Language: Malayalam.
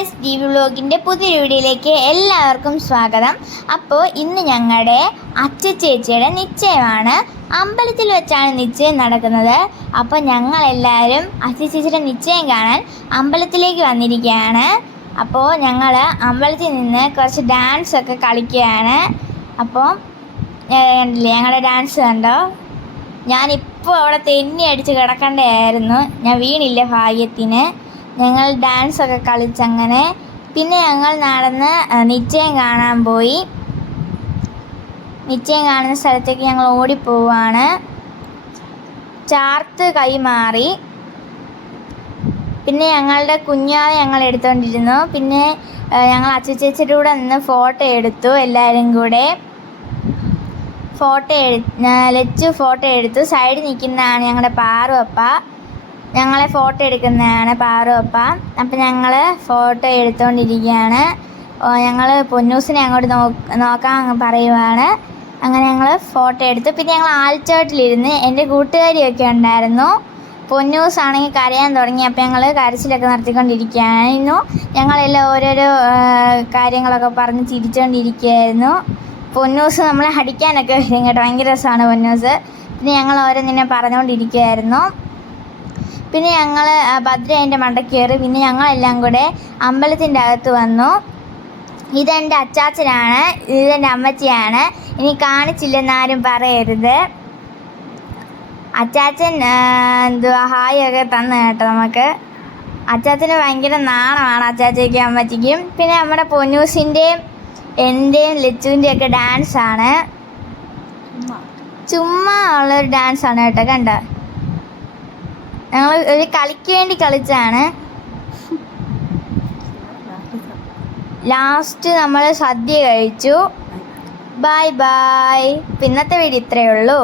ഗായ്സ് ഡി വ്ലോഗിന്റെ പുതിയ വീഡിയോയിലേക്ക് എല്ലാവർക്കും സ്വാഗതം. അപ്പോൾ ഇന്ന് ഞങ്ങളുടെ അച്ഛ ചേച്ചിയുടെ നിശ്ചയമാണ്. അമ്പലത്തിൽ വെച്ചാണ് നിശ്ചയം നടക്കുന്നത്. അപ്പോൾ ഞങ്ങളെല്ലാവരും അച്ഛ ചേച്ചിയുടെ നിശ്ചയം കാണാൻ അമ്പലത്തിലേക്ക് വന്നിരിക്കുകയാണ്. അപ്പോൾ ഞങ്ങൾ അമ്പലത്തിൽ നിന്ന് കുറച്ച് ഡാൻസ് ഒക്കെ കളിക്കുകയാണ്. അപ്പോൾ കണ്ടില്ലേ ഞങ്ങളുടെ ഡാൻസ് കണ്ടോ? ഞാനിപ്പോൾ അവിടെ തെന്നി അടിച്ച് കിടക്കേണ്ടതായിരുന്നു. ഞാൻ വീണില്ല ഭാഗ്യത്തിന്. ഞങ്ങൾ ഡാൻസ് ഒക്കെ കളിച്ചങ്ങനെ. പിന്നെ ഞങ്ങൾ നടന്ന് നിശ്ചയം കാണാൻ പോയി. നിശ്ചയം കാണുന്ന സ്ഥലത്തേക്ക് ഞങ്ങൾ ഓടിപ്പോവാണ്. ചാർത്ത് കൈമാറി. പിന്നെ ഞങ്ങളുടെ കുഞ്ഞാതെ ഞങ്ങൾ എടുത്തുകൊണ്ടിരുന്നു പിന്നെ ഞങ്ങൾ അച്ചച്ചേച്ചിയുടെ കൂടെ നിന്ന് ഫോട്ടോ എടുത്തു എല്ലാവരും കൂടെ. ഫോട്ടോ എടു ലച്ചു ഫോട്ടോ എടുത്തു. സൈഡിൽ നിൽക്കുന്നതാണ് ഞങ്ങളുടെ പാറുവപ്പ. ഞങ്ങളെ ഫോട്ടോ എടുക്കുന്നതാണ് പാറുവപ്പ അപ്പം. ഞങ്ങൾ ഫോട്ടോ എടുത്തുകൊണ്ടിരിക്കുകയാണ് ഞങ്ങൾ പൊന്നൂസിനെ അങ്ങോട്ട് നോക്കാൻ പറയുവാണ്. അങ്ങനെ ഞങ്ങൾ ഫോട്ടോ എടുത്തു. പിന്നെ ഞങ്ങൾ ആൽച്ചോട്ടിലിരുന്ന് എന്റെ കൂട്ടുകാരിയൊക്കെ ഉണ്ടായിരുന്നു. പൊന്നൂസ് ആണെങ്കിൽ കരയാൻ തുടങ്ങി. അപ്പോൾ ഞങ്ങൾ കരച്ചിലൊക്കെ നടത്തിക്കൊണ്ടിരിക്കുകയായിരുന്നു. ഞങ്ങളെല്ലാം ഓരോരോ കാര്യങ്ങളൊക്കെ പറഞ്ഞ് ചിരിച്ചുകൊണ്ടിരിക്കുകയായിരുന്നു പൊന്നൂസ് നമ്മളെ അടിക്കാനൊക്കെ വരും കേട്ടോ. ഭയങ്കര രസമാണ് പൊന്നൂസ്. പിന്നെ ഞങ്ങൾ ഓരോന്നിനെ പറഞ്ഞുകൊണ്ടിരിക്കുകയായിരുന്നു പിന്നെ ഞങ്ങൾ ഭദ്ര അതിന്റെ മണ്ട കയറി പിന്നെ ഞങ്ങളെല്ലാം കൂടെ അമ്പലത്തിന്റെ അകത്ത് വന്നു. ഇതെന്റെ അച്ചാച്ചനാണ് ഇതെന്റെ അമ്മച്ചിയാണ്. ഇനി കാണിച്ചില്ലെന്നാരും പറയരുത്. അച്ചാച്ചൻ എന്തുവാ ഹായ് ഒക്കെ തന്നു കേട്ടോ നമുക്ക്. അച്ചാച്ചന് ഭയങ്കര നാണമാണ് അച്ചാച്ചയ്ക്കും അമ്മച്ചിക്കും. പിന്നെ നമ്മുടെ പൊന്നൂസിന്റെയും എന്റെയും ലച്ചുവിന്റെയും ഒക്കെ ഡാൻസാണ് ചുമ്മാ. ഉള്ളൊരു ഡാൻസാണ് കേട്ടോ കണ്ട? ഞങ്ങൾ ഒരു കളിക്ക് വേണ്ടി കളിച്ചാണ്. ലാസ്റ്റ് നമ്മൾ സദ്യ കഴിച്ചു. ബായ് ബായ് പിന്നത്തെ വീഡിയോ ഇത്രയേ ഉള്ളൂ.